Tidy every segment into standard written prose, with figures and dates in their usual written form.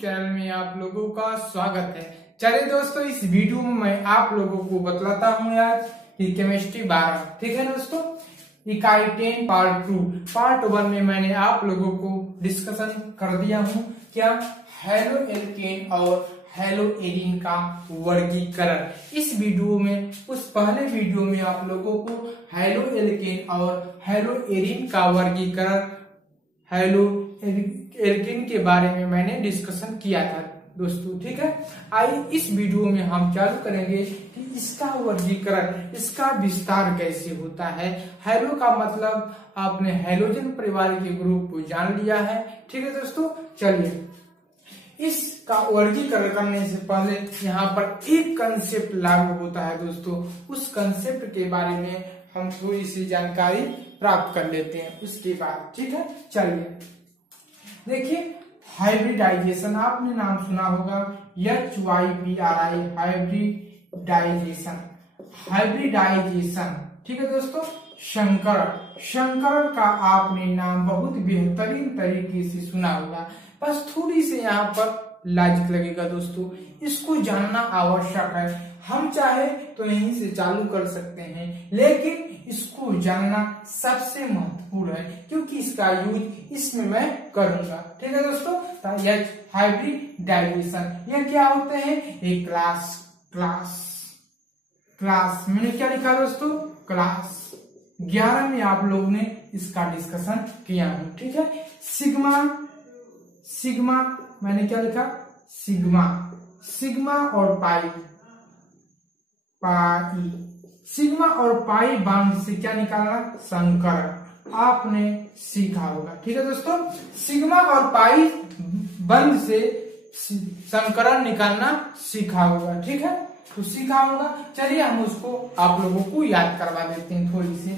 Channel में आप लोगों का स्वागत है। चलिए दोस्तों, इस वीडियो में मैं आप लोगों को बतलाता हूँ आज कि केमिस्ट्री 12, ठीक है दोस्तों, इकाई 10 पार्ट 1 में मैंने आप लोगों को डिस्कशन कर दिया हूँ क्या हेलो एल्केन और हेलो एरीन का वर्गीकरण। इस वीडियो में उस पहले वीडियो में आप लोगों को हेलो एल्केन और हेलो एरीन का वर्गीकरण हेलो एल्केन के बारे में मैंने डिस्कशन किया था दोस्तों, ठीक है। आइए इस वीडियो में हम चालू करेंगे कि इसका वर्गीकरण, इसका विस्तार कैसे होता है। हेलो का मतलब आपने हेलोजन परिवार के ग्रुप को जान लिया है, ठीक है दोस्तों। चलिए इसका वर्गीकरण करने से पहले यहाँ पर एक कंसेप्ट लागू होता है दोस्तों, उस कंसेप्ट के बारे में हम थोड़ी सी जानकारी प्राप्त कर लेते हैं उसके बाद, ठीक है। चलिए देखिए, हाइब्रिडाइजेशन आपने नाम सुना होगा, HYBRI हाइब्रिडाइजेशन, ठीक है दोस्तों। शंकरण का आपने नाम बहुत बेहतरीन तरीके से सुना होगा, बस थोड़ी सी यहाँ पर लॉजिक लगेगा दोस्तों, इसको जानना आवश्यक है। हम चाहे तो यहीं से चालू कर सकते हैं, लेकिन इसको जानना सबसे महत्वपूर्ण है क्योंकि इसका यूज इसमें मैं करूंगा, ठीक है दोस्तों। हाइब्रिडाइजेशन यह क्या होते हैं, एक क्लास मैंने क्या लिखा दोस्तों, क्लास 11 में आप लोगों ने इसका डिस्कशन किया है, ठीक है। सिग्मा मैंने क्या लिखा, सिग्मा और पाई सिग्मा और पाई बांध से क्या निकालना, संकरण, आपने सीखा होगा, ठीक है दोस्तों। सिग्मा और पाई बंध से संकरण निकालना सीखा होगा, ठीक है, तो सीखा होगा। चलिए हम उसको आप लोगों को याद करवा देते हैं थोड़ी सी।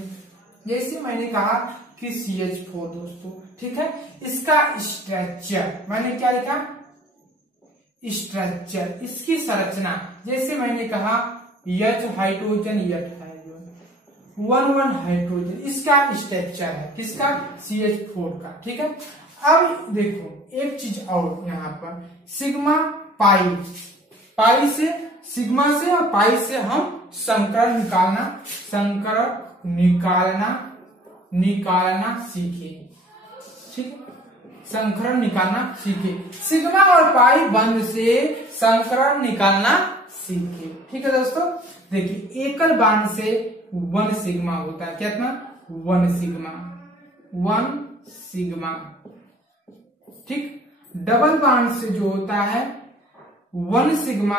जैसे मैंने कहा कि CH4 दोस्तों, ठीक है, इसका स्ट्रक्चर मैंने क्या लिखा, स्ट्रक्चर, इसकी संरचना, जैसे मैंने कहा H हाइड्रोजन 1 हाइड्रोजन, इसका स्ट्रक्चर है किसका, CH4 का, ठीक है। अब देखो एक चीज और यहाँ पर, सिग्मा पाई से, सिग्मा से और पाई से हम संकरण निकालना सीखे, ठीक, संकरण निकालना सीखे। सिग्मा और पाई बंध से संकरण निकालना सीखे, ठीक है दोस्तों। देखिए एकल बांध से 1 सिग्मा होता है, कितना, 1 सिग्मा, ठीक। डबल बांध से जो होता है 1 सिग्मा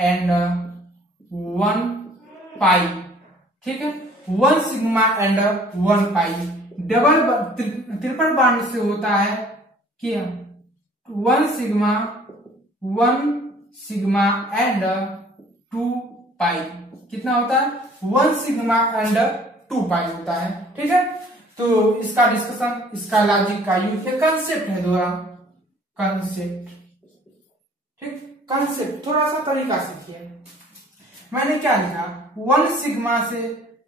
एंड 1 पाई, ठीक है, 1 sigma and 1 pi. Triple bond से होता है क्या, 1 सिग्मा एंड 2 पाई, कितना होता है, 1 सिग्मा एंड 2 पाई होता है, ठीक है। तो इसका डिस्कशन, इसका लॉजिक का यूज है, कंसेप्ट है दोबारा, कंसेप्ट, ठीक, कंसेप्ट थोड़ा सा तरीका सीखिए। मैंने क्या लिखा, 1 सिग्मा से,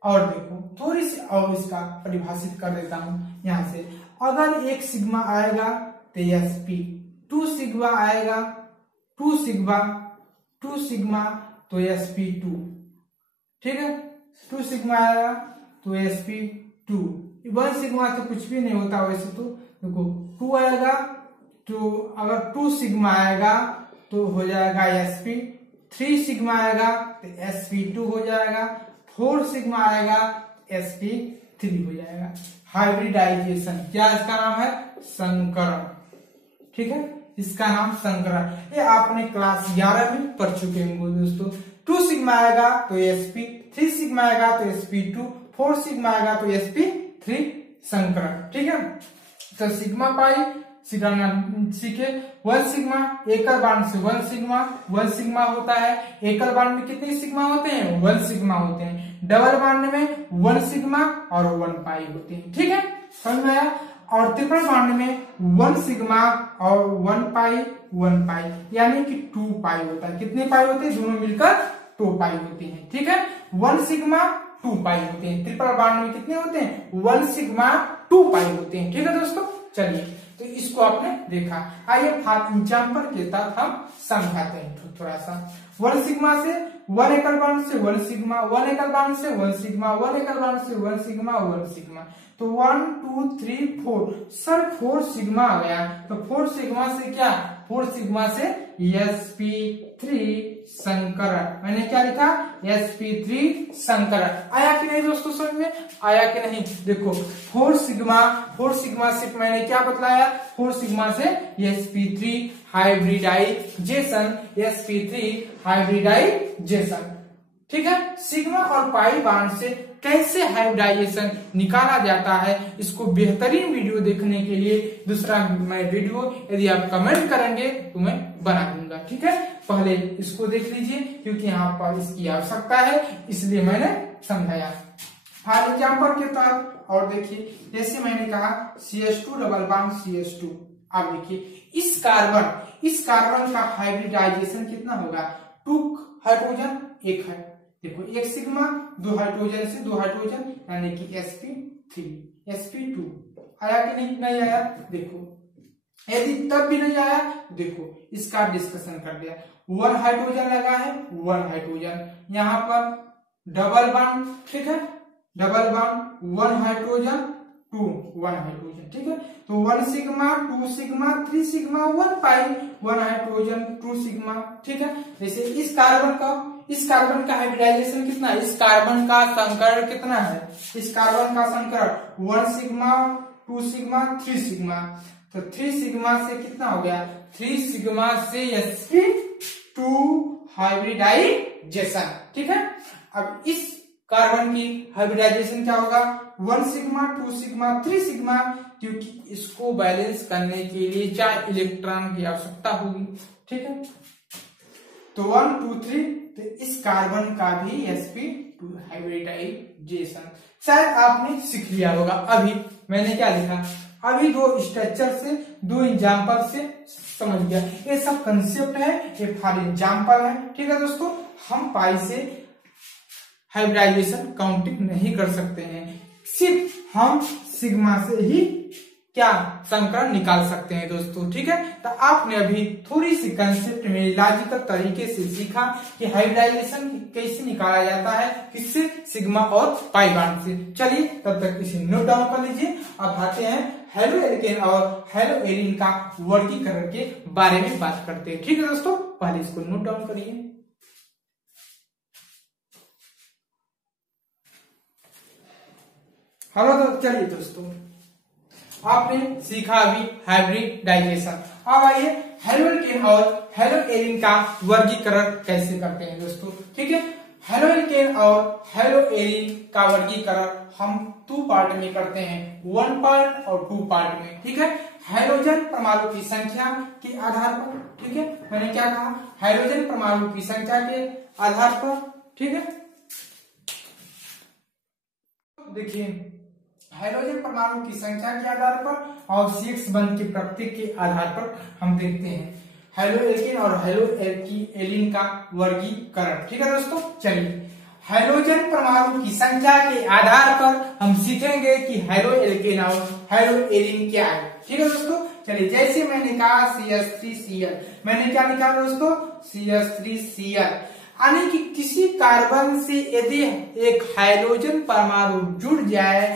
और देखो थोड़ी सी और इसका परिभाषित कर देता हूं यहां से। अगर 1 सिग्मा आएगा तो sp, 2 सिग्मा आएगा, 2 सिग्मा तो sp2, ठीक है, 2 सिग्मा आएगा तो sp2, 1 सिग्मा तो कुछ भी नहीं होता वैसे तो, देखो 2 आएगा तो अगर 2 सिग्मा आएगा तो हो जाएगा sp, 3 सिग्मा आएगा तो sp2 हो जाएगा, 4 सिग्मा आएगा sp3 हो जाएगा। हाइब्रिडाइजेशन, क्या इसका नाम है, संकरण, ठीक है, इसका नाम संकरण। ये आपने क्लास 11 में पढ़ चुके होंगे दोस्तों। 2 सिग्मा आएगा तो sp, 3 सिग्मा आएगा तो sp2, 4 सिग्मा आएगा तो sp3 संकरण, ठीक है। तो सिग्मा पाई सीखे, 1 सिग्मा, एकल बांड से 1 सिग्मा होता है। एकल बांड में कितने सिग्मा होते हैं, 1 सिग्मा होते हैं। डबल बांड में 1 सिग्मा और 1 पाई होते हैं, ठीक है, समझ में आया। और ट्रिपल बांड में 1 सिग्मा और 1 पाई यानी कि 2 पाई होता है। कितने पाई होते हैं, दोनों मिलकर 2 पाई होते हैं, ठीक है। 1 सिग्मा 2 पाई होते हैं। ट्रिपल बांड में कितने होते हैं, 1 सिग्मा 2 पाई होते हैं, ठीक है दोस्तों। चलिए तो इसको आपने देखा। आइए फॉर एग्जांपल के तहत हम समझाते हैं थोड़ा सा। 1 सिग्मा से 1 एकल बॉन्ड से 1 सिग्मा, 1 एकल बॉन्ड से 1 सिग्मा, 1 एकल बॉन्ड से 1 सिग्मा, 1 सिग्मा, तो 1 2 3 4 सर 4 सिग्मा आ गया। तो 4 सिग्मा से क्या, 4 सिग्मा से sp3 संकरण, मैंने क्या लिखा sp3 संकरण। आया कि नहीं दोस्तों समझ में, आया कि नहीं? देखो 4 सिग्मा से मैंने क्या बतलाया, 4 सिग्मा से sp3 हाइब्रिडाइजेशन, sp3 हाइब्रिडाइजेशन, ठीक है। सिग्मा और पाई बॉन्ड से कैसे हाइब्रिडाइजेशन निकाला जाता है, इसको बेहतरीन वीडियो देखने के लिए दूसरा मैं वीडियो यदि आप कमेंट करेंगे तो मैं बना दूंगा, ठीक है। पहले इसको देख लीजिए क्योंकि यहाँ पर इसकी आवश्यकता है, इसलिए मैंने समझाया। फॉर एग्जाम्पल के तहत और देखिए, जैसे मैंने कहा CH2 डबल बॉन्ड CH2, आप देखिए इस कार्बन का हाइब्रिडाइजेशन कितना होगा, 2 हाइड्रोजन 1 है, देखो 1 सिग्मा 2 हाइड्रोजन से 2 हाइड्रोजन यानी कि sp3 sp2 आया कि नहीं आया? देखो यदि तब भी नहीं आया, देखो इसका डिस्कशन कर दिया। 1 हाइड्रोजन लगा है, 1 हाइड्रोजन, यहाँ पर डबल बॉन्ड, ठीक है, डबल बॉन्ड 1 हाइड्रोजन 2 1 हाइड्रोजन, ठीक है। तो 1 सिग्मा 2 सिग्मा 3 सिग्मा 1 पाई, 1 हाइड्रोजन 2 सिग्मा, ठीक है। जैसे इस कार्बन का हाइब्रिडाइजेशन कितना है, इस कार्बन का संकरण कितना है, इस कार्बन का संकरण 1 सिग्मा 2 सिग्मा 3 सिग्मा, तो 3 सिग्मा से कितना हो गया, 3 सिग्मा से sp2 हाइब्रिडाइजेशन, ठीक है। अब इस कार्बन की हाइब्रिडाइजेशन क्या होगा, 1 सिग्मा 2 सिग्मा 3 सिग्मा, क्योंकि इसको बैलेंस करने के लिए 4 इलेक्ट्रॉन की आवश्यकता होगी, ठीक है। तो 1 2 3, तो इस कार्बन का भी sp2 हाइब्रिडाइजेशन शायद आपने सीख लिया होगा। अभी मैंने क्या लिखा, अभी 2 स्ट्रक्चर से 2 एग्जाम्पल से समझ गया, ये सब कंसेप्ट है, ये फॉर एग्जाम्पल है, ठीक है दोस्तों। हम पाई से हाइब्रिडाइजेशन काउंटिंग नहीं कर सकते हैं, सिर्फ हम सिग्मा से ही क्या संकरण निकाल सकते हैं दोस्तों, ठीक है। तो आपने अभी थोड़ी सी कंसेप्ट में लॉजिकल तरीके से सीखा कि हाइब्रिडाइजेशन कैसे निकाला जाता है, किससे, सिग्मा और पाई बॉन्ड से। चलिए तब तक इसे नोट डाउन कर लीजिए। अब आते हैं हेलो एल्केन और हेलो एरिन का वर्गीकरण के बारे में बात करते हैं, ठीक है दोस्तों। पहले इसको नोट डाउन करिए। हेलो तो चलिए दोस्तों, आपने सीखा अभी हाइब्रिडाइजेशन। अब आइए हेलो एल्केन और हेलो एरिन का वर्गीकरण कैसे करते हैं दोस्तों, ठीक है। हेलो एल्केन और हेलो एरिन का वर्गीकरण हम 2 पार्ट में करते हैं, 1 पार्ट और 2 पार्ट में, ठीक है। हाइड्रोजन परमाणु की संख्या के आधार पर, ठीक है, मैंने क्या कहा, हाइड्रोजन परमाणु की संख्या के आधार पर, ठीक है। देखिए हाइड्रोजन परमाणु की संख्या के आधार पर और CX बंध के प्रत्येक के आधार पर हम देखते हैं हेलो एल्केन और हेलो एरिन का वर्गीकरण, ठीक है दोस्तों। चलिए हाइड्रोजन परमाणु की संख्या के आधार पर हम सीखेंगे कि हेलो एल्केन और हेलो एरिन क्या है, ठीक है दोस्तों। चलिए जैसे मैंने कहा CH3Cl, मैंने क्या लिखा दोस्तों, CH3Cl, यानी कि किसी कार्बन से यदि एक हाइड्रोजन परमाणु जुड़ जाए,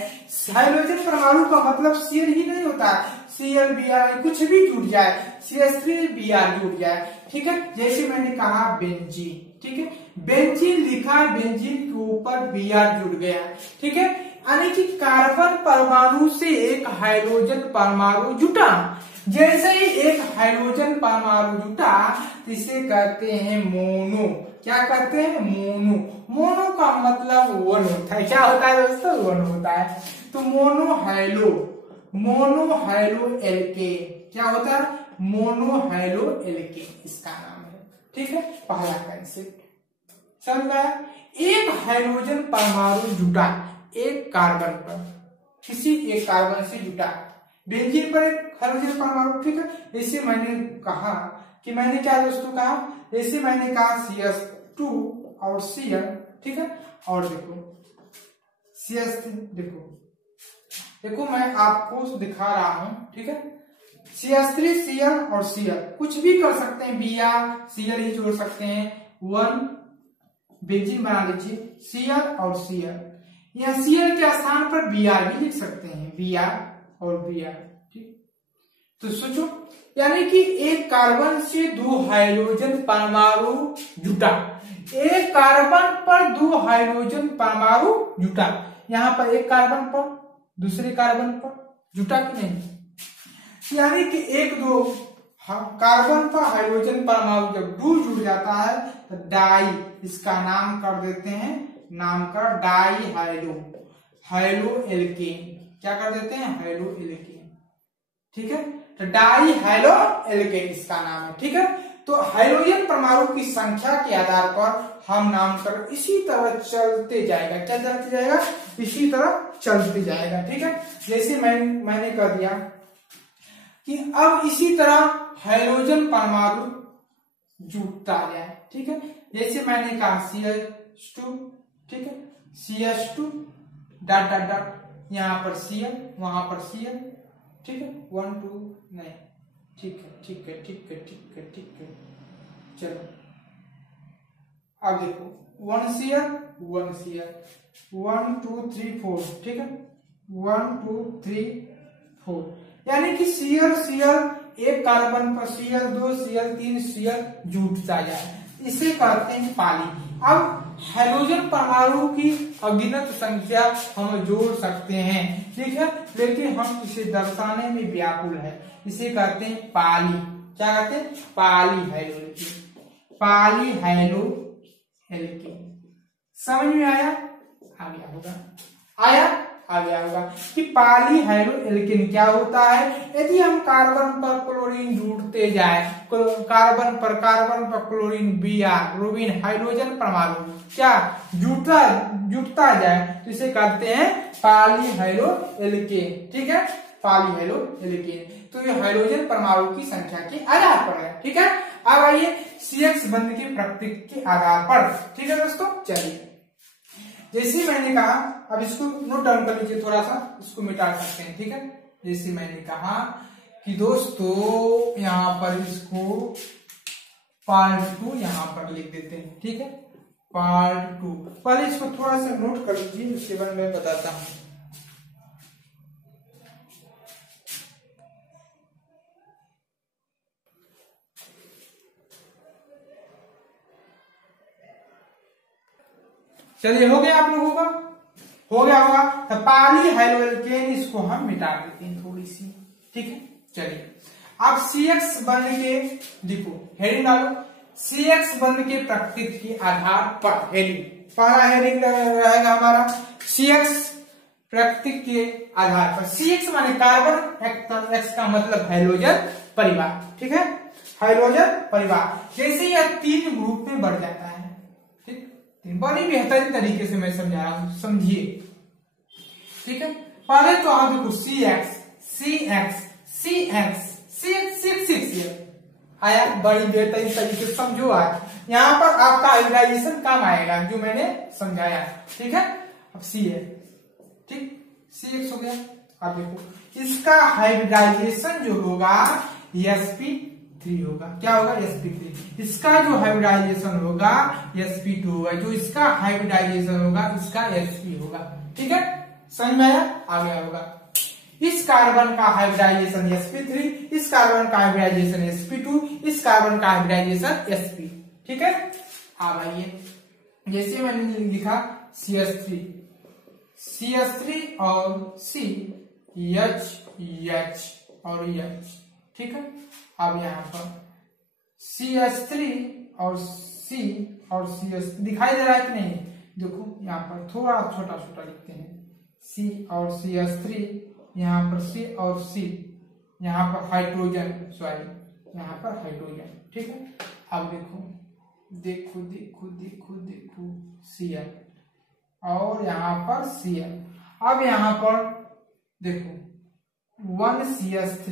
हाइड्रोजन परमाणु का मतलब Cl ही नहीं होता, Cl Br कुछ भी जुड़ जाए, CH3Br जुड़ जाए, ठीक है। जैसे मैंने कहा बेंजीन, ठीक है, बेंजीन लिखा, बेंजीन के ऊपर Br जुड़ गया, ठीक है। यानी कि कार्बन परमाणु से एक हाइड्रोजन परमाणु जुटा, जैसे ही एक हाइड्रोजन परमाणु जुटा इसे कहते हैं मोनो, क्या कहते हैं, मोनो। मोनो का मतलब 1 होता है, क्या होता है दोस्तों, 1 होता है। तो मोनो हाइलो एल्केन क्या होता है, मोनो हाइलो एल्केन इसका नाम है, ठीक है। पहला कंसेप्ट समझ में आया। एक हाइड्रोजन परमाणु जुटा एक कार्बन पर, किसी एक कार्बन से जुटा, बेंजीन पर एक हाइड्रोजन परमाणु, ठीक है। जैसे मैंने कहा कि मैंने क्या दोस्तों कहा, जैसे मैंने कहा CH2 और Cl, ठीक है। और देखो CH3, देखो मैं आपको दिखा रहा हूं, ठीक है। CH3 Cl और Cl कुछ भी कर सकते हैं, Br Cl ही जोड़ सकते हैं, 1 बेंजीन बना लीजिए Cl और Cl। या Cl के स्थान पर Br भी लिख सकते हैं, Br और Br। ठीक, तो सोचो, यानी कि एक कार्बन से 2 हाइड्रोजन परमाणु जुटा, एक कार्बन पर 2 हाइड्रोजन परमाणु जुटा, यहां पर एक कार्बन पर दूसरे कार्बन पर जुटा कि नहीं, यानी कि एक दो कार्बन पर हाइड्रोजन परमाणु जब 2 जुड़ जाता है तो डाई, इसका नाम कर देते हैं, नाम कर डाई हाइड्रो एल्केन, क्या कर देते हैं, हाइड्रो एल्केन। ठीक है, तो डाई हाइड्रो एल्केन इसका नाम है। ठीक है, तो हाइड्रोजन परमाणु की संख्या के आधार पर हम नामकरण इसी तरह चलते जाएगा, क्या चलते जाएगा, इसी तरह चलते जाएगा। ठीक है, जैसे मैंने कर दिया कि अब इसी तरह हाइड्रोजन परमाणु जुटता जाए। ठीक है, जैसे मैंने कहा CH2, ठीक है, CH2 डॉट डॉट डॉट, यहाँ पर Cl वहां पर Cl। ठीक है, 1 2 नहीं, ठीक है ठीक है ठीक है ठीक है ठीक है, चलो अब देखो 1 Cl 1 Cl 1 2 3 4, ठीक है, 1 2 3 4, यानी कि Cl एक कार्बन पर Cl2 Cl3 Cl जुटता जाए, इसे कहते हैं पाली। अब हाइड्रोजन परमाणु की अगिनत संख्या हम जोड़ सकते हैं, ठीक है, लेकिन हम इसे दर्शाने में व्याकुल है, इसे कहते हैं पाली। क्या कहते हैं, पाली हाइड्रो एल्केन, पाली हाइड्रो एल्केन। समझ में आया, आ गया होगा, आया आ गया होगा कि पाली हाइड्रो एल्केन क्या होता है। यदि हम कार्बन पर क्लोरीन जुड़ते जाए, कार्बन पर क्लोरीन Br रोबिन हाइड्रोजन परमाणु क्या जुटता जाए, तो इसे कहते हैं पाली हाइड्रो एल्केन। ठीक है, पाली हाइड्रो एल्केन। तो ये हाइड्रोजन परमाणु की संख्या के आधार पर है। ठीक है, अब आइए CX बंध के प्रकृति के आधार पर। ठीक है दोस्तों, चलिए जैसे मैंने कहा, अब इसको नोट डाउन कर लीजिए, थोड़ा सा इसको मिटा सकते हैं। ठीक है, जैसे मैंने कहा कि दोस्तों यहाँ पर इसको पार्ट 2 यहाँ पर लिख देते हैं। ठीक है, पार्ट 2, पहले इसको थोड़ा सा नोट कर लीजिए, उसके बाद मैं बताता हूँ। चलिए, हो गया आप लोगों का, हो गया होगा। तो पाली हाइड्रो एल्केन इसको हम मिटा देते हैं थोड़ी सी। ठीक है, चलिए अब CX बंध के देखो, हेडिंग डालो, CX बंध के प्रकृति के आधार पर हेडिंग, पहला हेडिंग रहेगा हमारा CX प्रकृति के आधार पर। CX माने कार्बन, X का मतलब हाइड्रोजन परिवार। ठीक है, हाइड्रोजन परिवार, जैसे यह 3 ग्रुप में बढ़ जाता है, बड़ी बेहतरीन तरीके से मैं समझा रहा हूं, समझिए। ठीक है, पहले तो आप देखो CX आया, बड़ी बेहतरीन तरीके से समझो। आज यहाँ पर आपका हाइब्रिडाइजेशन काम आएगा जो मैंने समझाया। ठीक है, अब ठीक CX हो गया। अब देखो इसका हाइब्रिडाइजेशन जो होगा sp3 होगा, क्या होगा, sp3। इसका जो हाइब्रिडाइजेशन होगा sp2 होगा, जो इसका हाइब्रिडाइजेशन होगा इसका sp होगा। ठीक है, समझ में आया, आ गया होगा। इस कार्बन का हाइब्रिडाइजेशन sp3, इस कार्बन का हाइब्रिडाइजेशन sp2, इस कार्बन का हाइब्रिडाइजेशन sp। ठीक है, अब आइए जैसे मैंने लिखा CH3 और C, H और H। ठीक है, अब यहाँ पर CH3 और C और CH दिखाई दे रहा है कि नहीं, देखो यहाँ पर थोड़ा छोटा छोटा लिखते हैं, C और CH3, यहाँ पर C और C, यहाँ पर हाइड्रोजन, सॉरी यहाँ पर हाइड्रोजन। ठीक है, अब देखो देखो देखो देखो देखो Cl और यहाँ पर Cl। अब यहाँ पर देखो 1 CH3,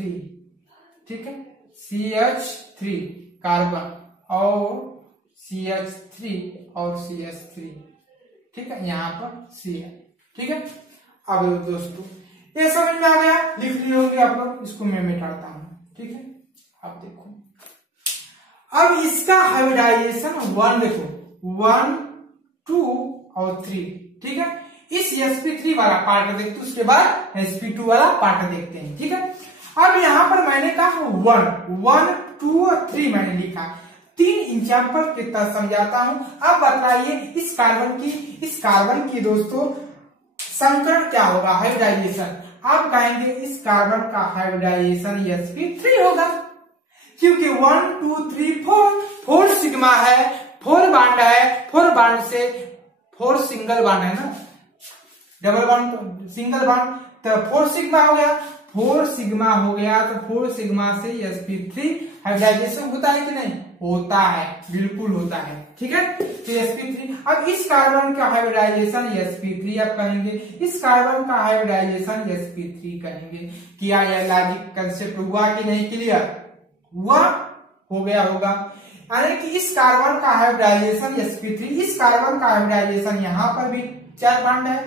ठीक है, CH3 कार्बन और CH3 और CH3, ठीक है, यहाँ पर Cl। ठीक है, अब दोस्तों ये समझ में आ गया, लिख लिए होंगे आप लोग, इसको मैं मिटाता हूँ। ठीक है। अब देखो, अब इसका हाइब्रिडाइजेशन 1 देखो 1 2 और 3, ठीक है। इस sp3 वाला पार्ट देखते हैं, उसके बाद sp2 वाला पार्ट देखते हैं, ठीक है। अब यहां पर मैंने कहा 1 2 और 3 मैंने लिखा, 3 एग्जाम्पल की तरह समझाता हूं। अब बताइए इस कार्बन की दोस्तों संकरण क्या होगा, हाइब्रिडाइजेशन। आप कहेंगे इस कार्बन का हाइब्रिडाइजेशन sp3 होगा, क्योंकि 1 2 3 4 सिग्मा है, 4 बांड है, 4 बांड से 4 सिंगल बांड है ना, डबल बांड सिंगल बांड, तो 4 सिग्मा हो गया, 4 सिग्मा हो गया, तो 4 सिग्मा से sp3 हाइब्रिडाइजेशन होता है कि नहीं, होता है, बिल्कुल होता है, ठीक है। तो sp3, अब इस कार्बन का हाइब्रिडाइजेशन sp3 आप कहेंगे, इस कार्बन का हाइब्रिडाइजेशन sp3 कहेंगे। क्या यह लॉजिक कंसेप्ट हुआ कि नहीं, क्लियर हुआ, हो गया होगा। यानी कि इस कार्बन का हाइब्रिडाइजेशन sp3, इस कार्बन का हाइब्रिडाइजेशन यहाँ पर भी 4 बांड है,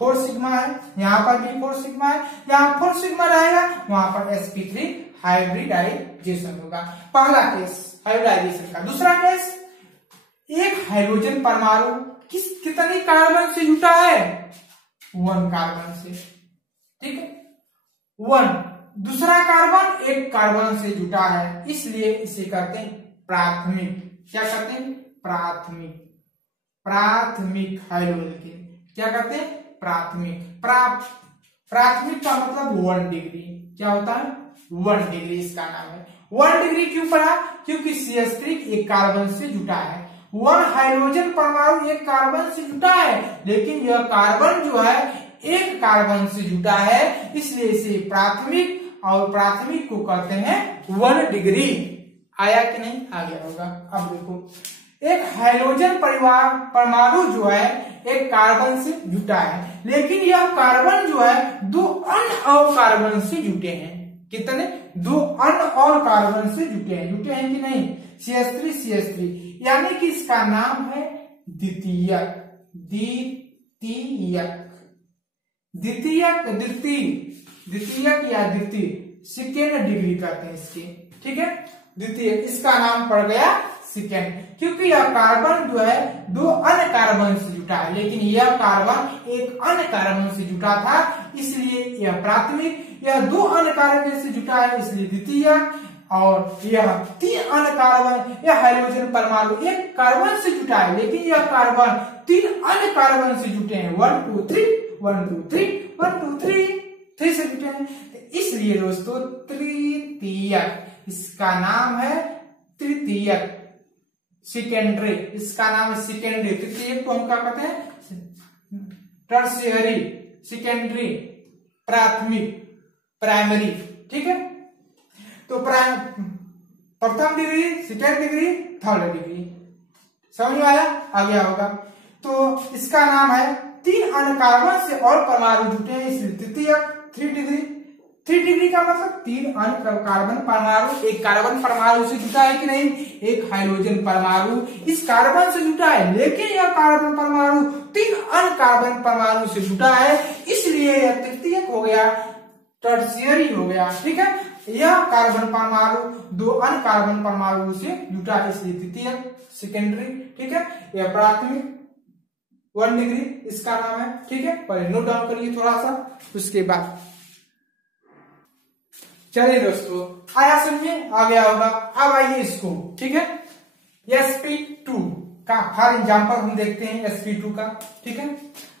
4 सिग्मा है, यहाँ पर भी 4 सिग्मा है, यहाँ 4 सिग्मा रहेगा, वहां पर sp3 हाइब्रिडाइजेशन होगा। पहला केस हाइब्रिडाइजेशन का। दूसरा केस, एक हाइड्रोजन परमाणु कितने कार्बन से जुटा है, 1 कार्बन से, ठीक है, 1। दूसरा कार्बन एक कार्बन से जुटा है, इसलिए इसे कहते हैं प्राथमिक। क्या कहते हैं, प्राथमिक हाइड्रोजन। क्या कहते हैं, प्राथमिक। प्राथमिक का मतलब 1 डिग्री। क्या होता है, 1 डिग्री इसका नाम है। 1 डिग्री क्यों पड़ा, क्योंकि CH3 एक कार्बन से जुटा है, 1 हाइड्रोजन परमाणु एक कार्बन से जुटा है, लेकिन यह कार्बन जो है एक कार्बन से जुटा है, इसलिए इसे प्राथमिक, और प्राथमिक को कहते हैं 1 डिग्री। आया कि नहीं, आ गया होगा। अब देखो, एक हाइड्रोजन परमाणु जो है एक कार्बन से जुटा है, लेकिन यह कार्बन जो है 2 अन्य और कार्बन से जुटे हैं। कितने, 2 अन्य और कार्बन से जुटे हैं कि नहीं, CH3 यानी कि इसका नाम है द्वितीयक। या द्वितीय, सेकेंड डिग्री कहते हैं इसके, ठीक है, द्वितीय, इसका नाम पड़ गया सेकेंड, क्योंकि यह कार्बन जो है 2 अन्य कार्बन से जुटा है, लेकिन यह कार्बन एक अन्य कार्बन से जुटा था, इसलिए यह प्राथमिक। यह 2 अन्य कार्बन से जुटा है, इसलिए द्वितीय। और यह 3 अन्य कार्बन, यह हाइड्रोजन परमाणु एक कार्बन से जुटा है, लेकिन यह कार्बन 3 अन्य कार्बन से जुटे हैं, 1 2 3 से जुटे हैं, इसलिए दोस्तों तृतीयक, इसका नाम है तृतीयक, सेकेंडरी, इसका नाम है सेकेंडरी। तृतीयक को हम क्या कहते हैं, टर्शियरी, सेकेंडरी, प्राथमिक, प्राइमरी, ठीक है। तो प्रथम degree, second degree, third degree, समझ में आया, आ गया होगा। तो इसका नाम है 3 अन्य कार्बन से और परमाणु जुटे हैं, इसलिए तृतीयक। 3 डिग्री का मतलब 3 अन्य कार्बन परमाणु एक कार्बन परमाणु से जुटा है कि नहीं, एक हाइड्रोजन परमाणु इस कार्बन से जुटा है, लेकिन यह कार्बन परमाणु 3 अन्य कार्बन परमाणु से जुटा है, इसलिए यह तृतीयक हो गया, टर्शियरी हो गया, ठीक है। यह कार्बन परमाणु 2 अन्य कार्बन परमाणु से जुटा है, इसलिए तृतीयक, सेकेंडरी, ठीक है। यह प्राथमिक 1 डिग्री इसका नाम है, ठीक है। पहले नोट डाउन करिए थोड़ा सा, उसके बाद चलिए दोस्तों, आया समझ में, आ गया होगा। अब आइए इसको, ठीक है, sp2 का फॉर एग्जांपल हम देखते हैं, sp2 का, ठीक है।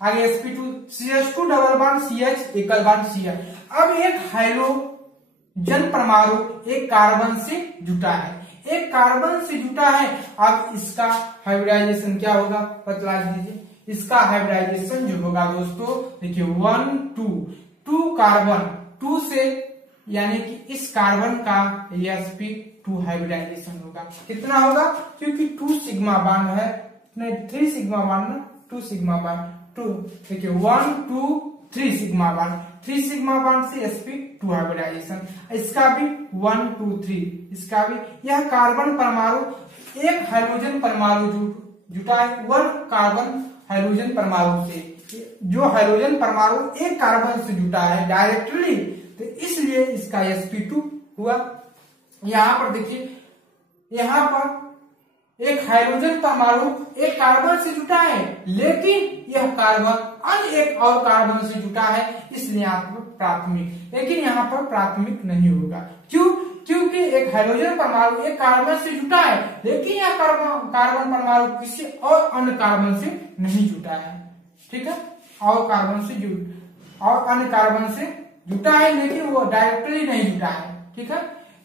आगे sp2, CH2 double bond CH, एकल बॉन्ड CH। अब एक हाइड्रोजन परमाणु एक कार्बन से जुटा है, एक कार्बन से जुटा है। अब इसका हाइब्रिडाइजेशन क्या होगा, बतला दीजिए। इसका हाइब्रिडाइजेशन जो होगा दोस्तों, देखिए 1 2 कार्बन 2 से, यानी कि इस कार्बन का sp2 हाइब्रिडाइजेशन होगा। कितना होगा, क्योंकि 2 सिग्मा बॉन्ड है, नहीं 3 सिग्मा बॉन्ड ना, 2 सिग्मा बॉन्ड 2, देखिए 1 2 3 सिग्मा बॉन्ड, 3 सिग्मा बॉन्ड से sp2 हाइब्रिडाइजेशन। इसका भी 1 2 3, इसका भी। यह कार्बन परमाणु एक हाइड्रोजन परमाणु जुटा है 1 कार्बन हाइड्रोजन परमाणु से, जो हाइड्रोजन परमाणु एक कार्बन से जुटा है डायरेक्टली, तो इसलिए इसका sp2 हुआ। यहाँ पर देखिए, यहाँ पर एक हाइड्रोजन परमाणु एक कार्बन से जुटा है, लेकिन यह कार्बन अन्य एक और कार्बन से जुटा है, इसलिए यहाँ पर प्राथमिक। लेकिन यहाँ पर प्राथमिक नहीं होगा, क्यों? क्योंकि एक हाइड्रोजन परमाणु एक कार्बन से जुटा है, लेकिन यह कार्बन परमाणु किसी और अन्य कार्बन से नहीं जुटा है। ठीक है, और कार्बन से और अन्य कार्बन से जुटा है, लेकिन वो डायरेक्टली नहीं जुटा है। ठीक है,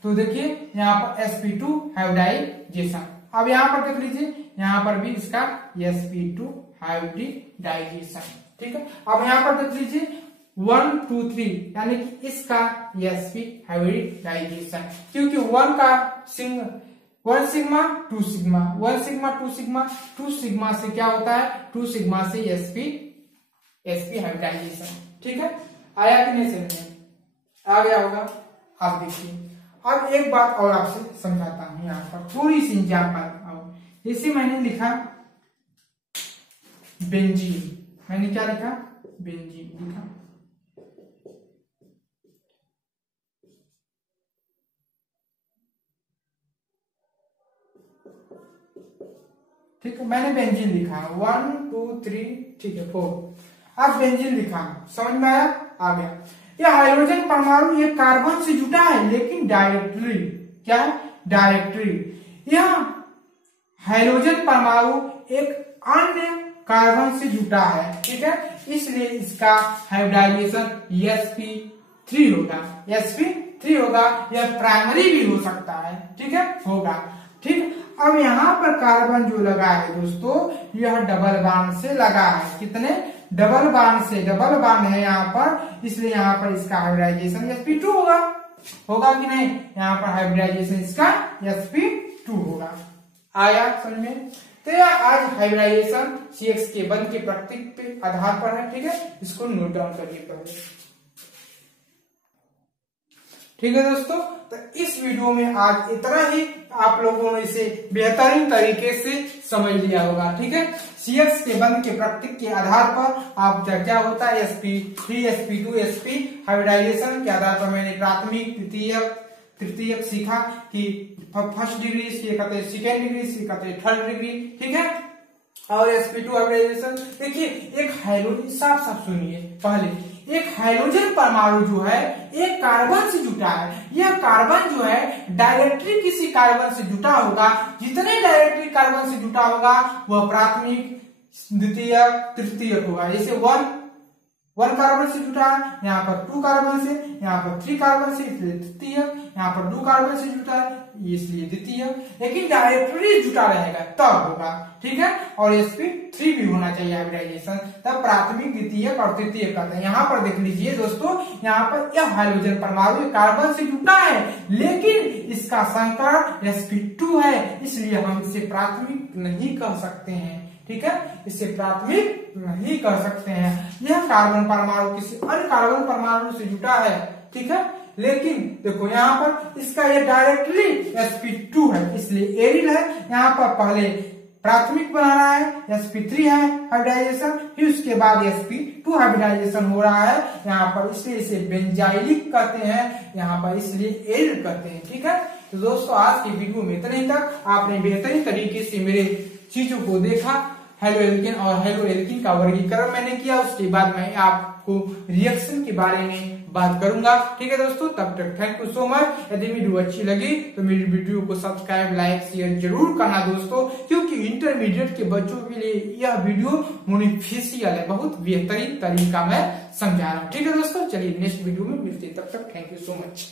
तो देखिए यहाँ पर sp2 हाइब्रिडाइजेशन। अब यहाँ पर देख लीजिए, यहाँ पर भी इसका sp2 हाइब्रिडाइजेशन। ठीक है, अब यहाँ पर देख लीजिए 1 2 3, यानी कि इसका sp हाइब्रिडाइजेशन, क्योंकि 1 सिग्मा 2 सिग्मा 1 सिग्मा 2 सिग्मा से क्या होता है, 2 सिग्मा से sp हाइब्रिडाइजेशन। ठीक है, आया कि नहीं समझ में? आ गया होगा। आप देखिए, अब एक बात और आपसे समझाता हूं, यहाँ पर थोड़ी सी एग्जाम्पल। जैसे मैंने लिखा बेंजीन, मैंने क्या लिखा, बेंजीन लिखा। ठीक है, मैंने बेंजीन लिखा 1 2 3, ठीक है 4। अब बेंजीन लिखा, समझ में आया? आ गया। यह हाइड्रोजन परमाणु एक कार्बन से जुटा है, लेकिन डायरेक्टली, क्या है, डायरेक्टली। यह हाइड्रोजन परमाणु एक अन्य कार्बन से जुटा है। ठीक है, इसलिए इसका हाइब्रिडाइजेशन sp3 होगा, sp3 होगा। यह प्राइमरी भी हो सकता है, ठीक है, होगा। ठीक, अब यहाँ पर कार्बन जो लगा है दोस्तों, यह डबल बॉन्ड से लगा है। कितने? डबल बॉन्ड से, डबल बॉन्ड है यहाँ पर, इसलिए यहाँ पर इसका हाइब्रिडाइजेशन sp2 होगा। होगा कि नहीं? यहाँ पर हाइब्रिडाइजेशन इसका sp2 होगा। आया समझ में? तो यह आज हाइब्रिडाइजेशन CH के बंध के प्रतीक पे आधार पर है। ठीक है, इसको नोट डाउन करिए पहले। ठीक है दोस्तों, तो इस वीडियो में आज इतना ही। आप लोगों ने इसे बेहतरीन तरीके से समझ लिया होगा। ठीक है, CH के बंध के प्रतीक के आधार पर आप क्या होता है, sp3 sp2 sp हाइब्रिडाइजेशन के आधार पर मैंने प्राथमिक, द्वितीयक, तृतीयक सीखा कि फर्स्ट डिग्री, इसलिए कहते हैं सेकेंड डिग्री, इसलिए कहते हैं थर्ड डिग्री। ठीक है, और sp2 हाइब्रिडाइजेशन। देखिए, एक हाइड्रोजन, साफ साफ सुनिए पहले, एक हाइड्रोजन परमाणु जो है एक कार्बन से जुटा है। यह कार्बन जो है डायरेक्टली किसी कार्बन से जुटा होगा। जितने डायरेक्टली कार्बन से जुटा होगा वह प्राथमिक, द्वितीयक, तृतीयक होगा। जैसे 1 कार्बन से जुटा है, यहाँ पर 2 कार्बन से, यहाँ पर 3 कार्बन से, इसलिए तृतीयक, यहाँ पर 2 कार्बन से जुटा है, इसलिए द्वितीयक। लेकिन डायरेक्टली जुटा रहेगा तब होगा। ठीक है, और sp3 भी होना चाहिए हाइब्रिडाइजेशन, तब प्राथमिक, द्वितीयक और तृतीयक कहते हैं। यहाँ पर देख लीजिए दोस्तों, यहाँ पर यह हाइड्रोजन परमाणु कार्बन से जुटा है, लेकिन इसका संकरण sp2 है, इसलिए हम इसे प्राथमिक नहीं कह सकते हैं। ठीक है, इसे प्राथमिक नहीं कर सकते हैं। यह कार्बन परमाणु किसी अन्य कार्बन परमाणु से जुटा है। ठीक है, लेकिन देखो यहाँ पर इसका ये डायरेक्टली sp2 है, इसलिए एरिल है। यहाँ पर पहले प्राथमिक बनाना है, sp3 है हाइब्रिडाइजेशन, फिर उसके बाद sp2 हाइब्रिडाइजेशन हो रहा है यहाँ पर, इसलिए इसे बेंजाइलिक कहते हैं, यहाँ पर इसलिए एरिल कहते हैं। ठीक है, तो दोस्तों आज की वीडियो में इतने ही तक। आपने बेहतरीन तरीके से मेरे चीजों को देखा। हेलो एल्किन और हेलो एल्किन का वर्गीकरण मैंने किया, उसके बाद मैं आपको रिएक्शन के बारे में बात करूंगा। ठीक है दोस्तों, तब तक थैंक यू सो मच। यदि वीडियो अच्छी लगी तो मेरी वीडियो को सब्सक्राइब, लाइक, शेयर जरूर करना दोस्तों, क्योंकि इंटरमीडिएट के बच्चों के लिए यह वीडियो बेनिफिशियल है। बहुत बेहतरीन तरीका मैं समझा रहा हूँ। ठीक है दोस्तों, चलिए नेक्स्ट वीडियो में मिलते हैं, तब तक थैंक यू सो मच।